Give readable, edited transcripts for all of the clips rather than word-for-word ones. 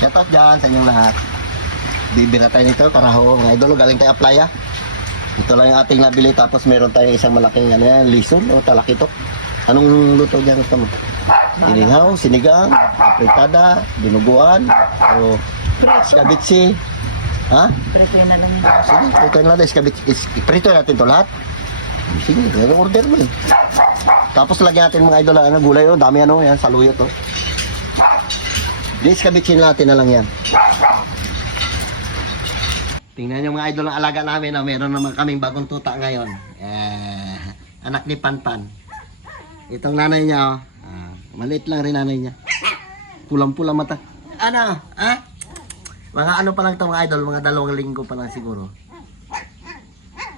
Shout out dyan sa inyong lahat. Bibira tayo nito, karaho mga idol. Galing tayo playa. Ito lang yung ating nabili. Tapos meron tayong isang malaking ano yan, lison o talakitok. Anong luto dyan gusto mo? Inihaw, sinigang, apritada, dinuguan, o iskabitsi. Ha? Prito na lang yun. Sige, prito na natin. Prito natin ito lahat. Sige, order mo eh. Tapos lagyan natin mga idol ano, gulay o. Dami ano, yan, saluyot o. Iskabitsin natin na lang yan. Tingnan nyo mga idol ng alaga namin. Oh, meron naman kaming bagong tuta ngayon. Anak ni Panpan. Itong nanay niya, oh. Maliit lang rin nanay niya. Pulang-pula mata. Ano? Ha? Mga ano pa lang ito mga idol, mga 2 linggo pa lang siguro.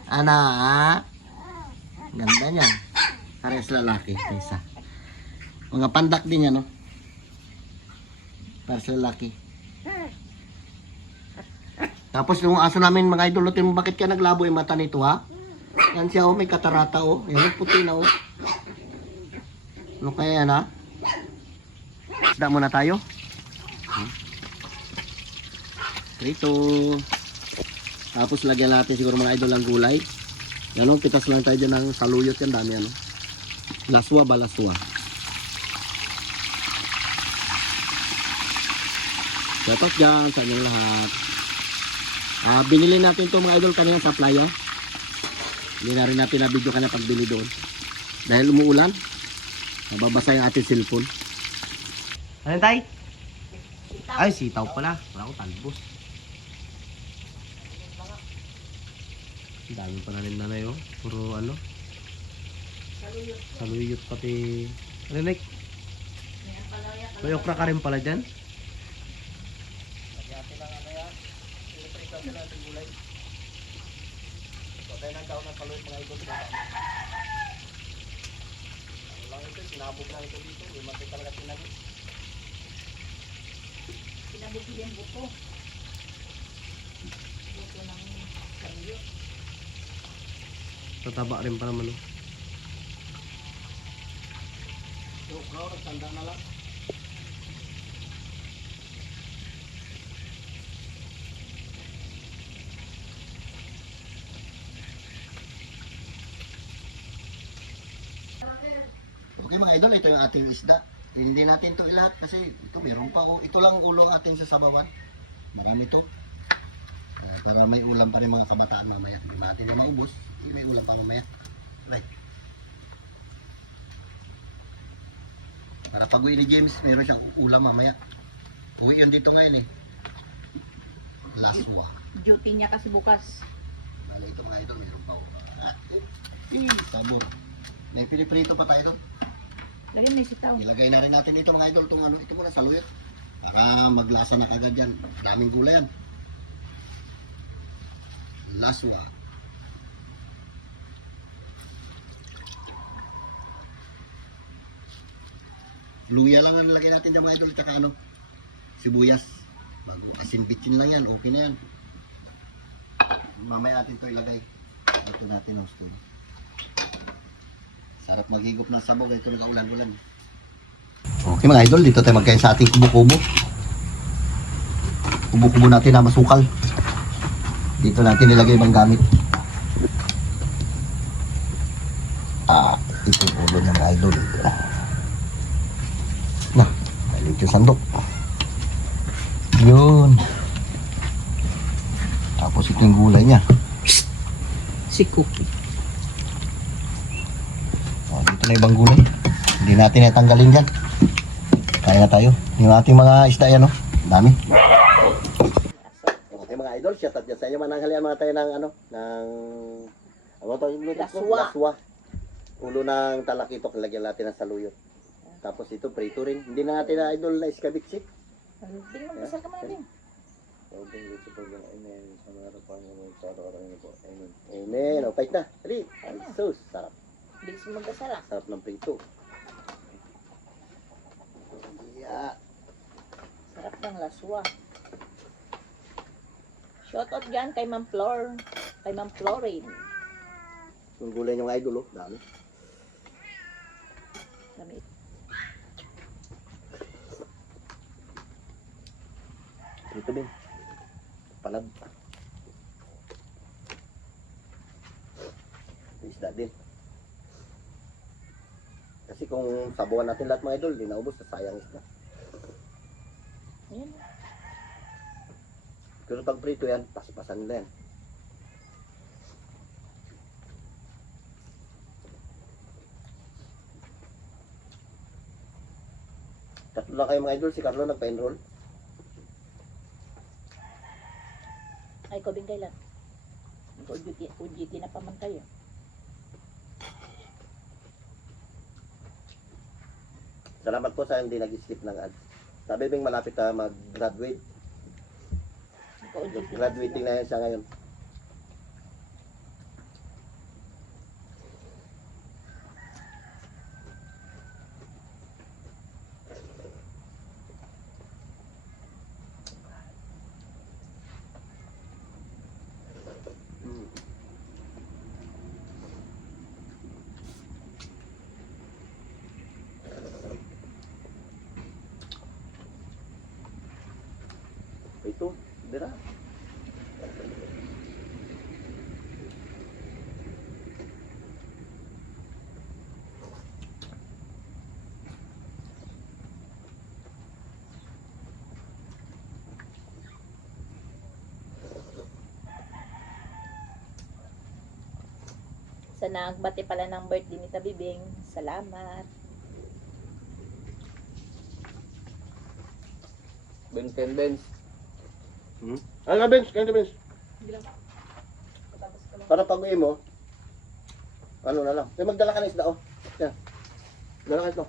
Ano? Ha? Ganda niya. Pares lalaki. Isa. Mga pandak din yan, no? Pares lalaki. Tapos yung aso namin mga idol, natin bakit ka naglabo yung mata nito ha? Yan siya oh, may katarata oh. Yan puti na oh. Ano kaya yan ha? Isda muna tayo. Prito. Tapos lagyan natin siguro mga idol ang gulay. Yan oh, pitas lang tayo dyan ng saluyot yan, dami ano. Laswa ba laswa? Dapat dyan sa inyong lahat. Binili natin to mga idol kanina sa playa. Hindi na rin natin na video kanina pagbili doon. Dahil umuulan, nababasa yung ating cellphone. Ano tay? Sitaw. Ay, sitaw pala. Wala ko talbos. Ang dami pa na rin nanay oh. Puro ano? Saluyot pati. Ano Nick? May okra ka rin pala dyan? Natin gulay. So, tayo ng taon ng kaluin mga idol. Ano lang ito, sinabog lang ito dito. Yung mati talaga tinagin. Sinabog yung buko. Buko ng kayo. Tataba rin pa naman. So, crowd, tanda na lang. Okay mga idol, ito yung ating isda. Hindi natin ito lahat kasi ito meron pa. Ito lang ang ulo atin sa sabawan. Marami ito. Para may ulam pa rin mga kabataan mamaya. Hindi natin na maubos. May ulam pa mamaya. Right. Para pag uwi ni James, meron siyang ulam mamaya. Uwi yan dito ngayon eh. Laswa. Duty niya kasi bukas. Ito mga idol, meron pa. Sabor. May piniprito pa tayo doon. Lagyan may sitaw. Ilagay na rin natin dito mga idol itong ano, ito muna saluyot. Para maglasa na kagad yan. Daming gulay yan. Laswa. Luya lang ang nilagay natin dyan mga idol. Tsaka ano, sibuyas. Bago asin bitchin lang yan, okay na yan. Mamaya natin ito ilagay. Ito natin ang spoon. Sarap maghigop ng sabog. Ito nag-ulan-ulan. Okay mga idol, dito tayo magkain sa ating kubo-kubo. Kubo-kubo natin na masukal. Dito natin nilagay ibang gamit. Ito yung ulo niya mga idol. Na, maliit yung sandok. Yun. Tapos ito yung gulay niya. Si Cookie. Dito na ibang gulay. Hindi natin natanggalin dyan. Kaya tayo. Yung ating mga isda yan, no? Dami. Okay mga idol, shout out dyan sa inyo. Mananghalian mga tayo ng ano, ng ano to yung luto ko? Laswa. Ulo ng talakitok, lagyan natin ng saluyot. Tapos ito, prito rin. Hindi na natin na idol na iskabitsi. Tingnan mo, isa ka man din. Amen. O, fight na. Dali. So, sarap. Bilis mo magkasala. Sarap ng prito. Yeah. Sarap ng laswa. Shoutout dyan kay Ma'am Flor. Kay Ma'am Florin. Yung gulay niyong idol, oh. Dami. Dami. Ito din. Palad. Isda din. Kasi kung sabuhan natin lahat mga idol, di naubos, sayang isda. Ayan. Pero pag prito yan, paspasan nila yan. Tatlo lang kayo mga idol, si Carlo nagpa-enroll. Ay, ko din kailan. UGT na pa man kayo. Salamat po sa hindi nag-skip ng ads. Sabi Bing malapit na mag-graduate. UGT. Graduating na yan siya ngayon. Ito, dira. Sa nagbati pala ng birthday ni Tabibing. Salamat. Benz. Ano na, Benz? Kaya Benz? Para pag-uwi mo, ano na lang. Kaya magdala ka ng isda, oh. Yan. Dala ka ito.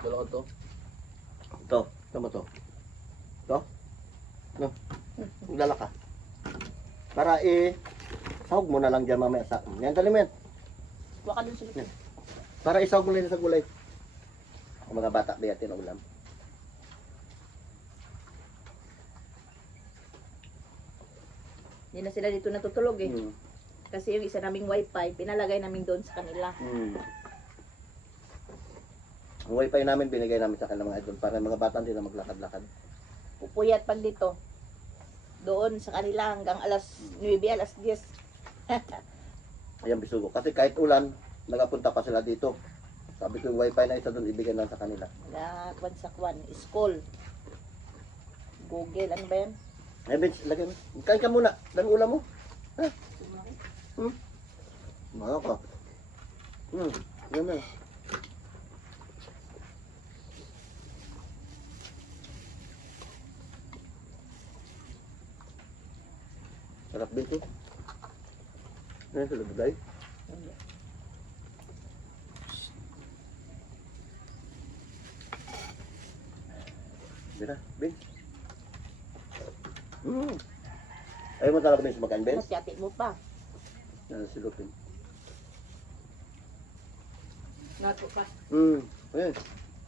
Dala ko to. Ito. Ito mo to. Ito? No. Magdala ka. Para sahog mo na lang dyan mamaya sa... Yan, dali mo yan. Huwag ka dun sulit. Para isahog mo lang sa gulay. Ang mga bata, biyatin ang ulam. Hindi na sila dito natutulog eh. Hmm. Kasi yung isa naming wifi, pinalagay namin doon sa kanila. Ang wifi namin, binigay namin sa kanila mga idol para mga bata hindi na maglakad-lakad. Pupuyat pag dito. Doon sa kanila hanggang alas 9, alas 10. Ayan, bisugo. Kasi kahit ulan, nagapunta pa sila dito. Sabi ko yung wifi na isa doon, ibigay lang sa kanila. Kwan sa kwan. School. Google. Ano ba yan? Eh, Benz, lagay mo. Kain ka muna. Dami ulam mo. Ha? Mga ka. Yan na. Sarap dito. Ayan, sila buday. Dira, Benz. Ayaw mo talaga Benz makain, Benz? Masyati mo pa. Yan, silupin. Nato pa. Ayan.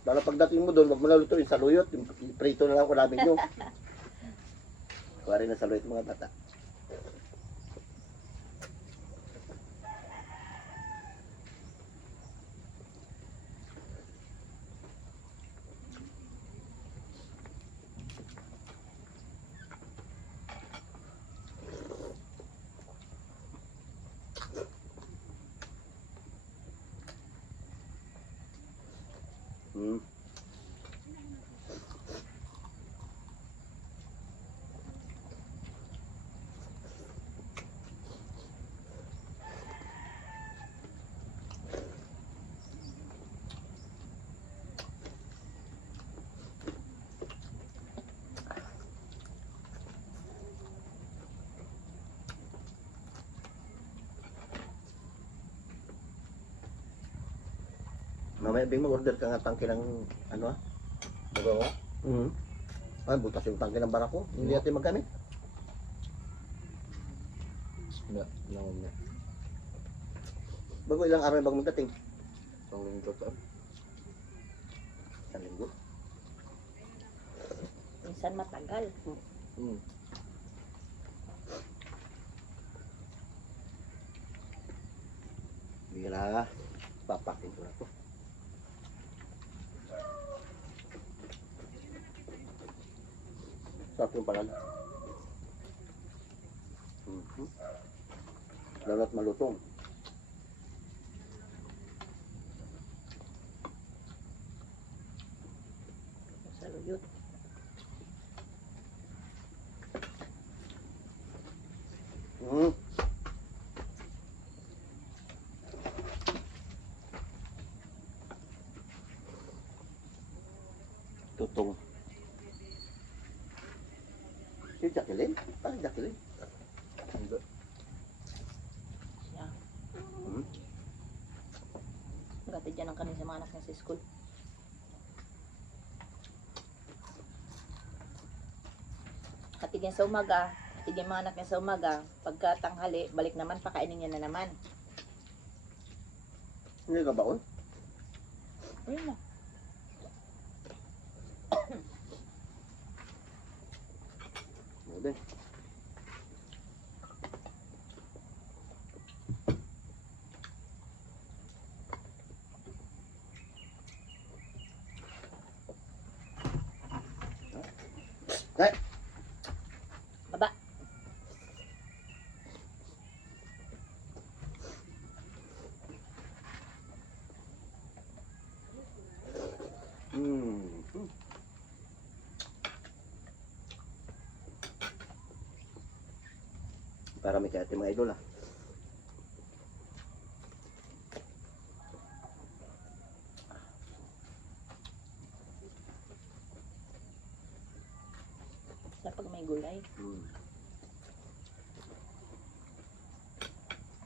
Lalo pagdating mo doon, wag mo na lutuin sa luyot. Yung prito na lang ko namin nyo. Kuwari na sa luyot mga bata. Mamaya Bing, mag-order ka nga tangke ng ano ah? Magawa? Ay, butas yung tangke ng barako. Hindi natin magkamit. Hindi. Langon na. Bago ilang araw bago magdating. Isang linggo to. Isang linggo. Minsan matagal. Bira. Papakin ko na to. Sarap yung palala. Lalo't malutong. Saluyot. Mm. Tutong. Si Jacqueline? Parang Jacqueline. Hindi. Siya. Hmm? Gatid yan ang kanin sa mga anak niya sa school. Katigyan sa umaga, katigyan mga anak niya sa umaga, pagka tanghali, balik naman, pakainin niya na naman. Hindi ka baon? Ayun na. Hindi. Eh, Baba. hmm. Para may kaya mga idol ah. Sa pag may gulay. Hmm.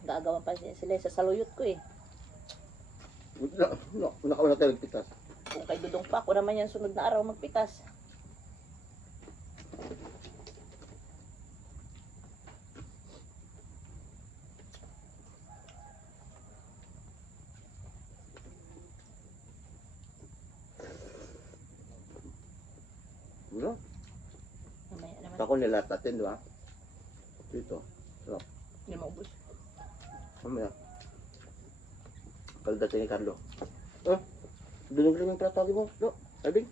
Gagawan pa sila sa saluyot ko eh. Nakauna tayo nagpitas. Kung kay Dudong pa, ako naman yan sunod na araw magpitas. Ano? Mamaya naman. Ako nilatatin, di ba? Dito. Hindi maubos. Mamaya. Pagdating ni Carlo. Oh, dunog lang yung plato mo. No, Alvin.